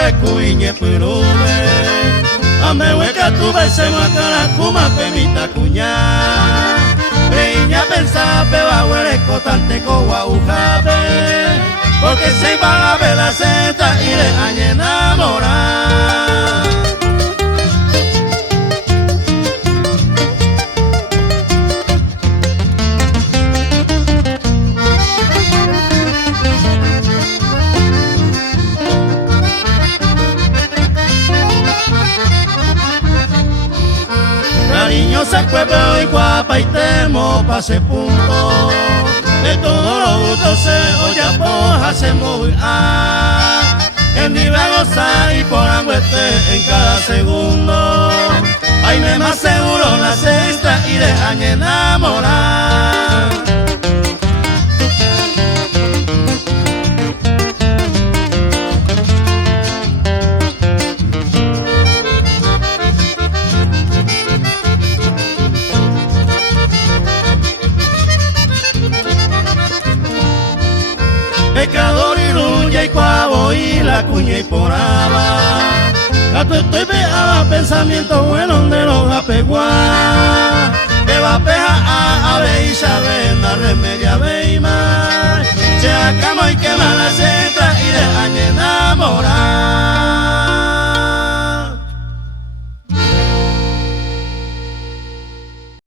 we cuiñe purume ame hueca tu bese macana kuma pemita cuña Breña pensa peba huele cotante coa ujabe porque se van a ver la seta y le han enamorar. Cariñosa pueblo y guapa y temo pase punto de todos los gustos se oye poja se mueve en divagosa y por angüete en cada segundo ay me más seguro la sexta y dejan enamorar. Pecador y luya y cuavo y la cuña y poraba. Gato estoy pegada pensamientos buenos de los apeguá.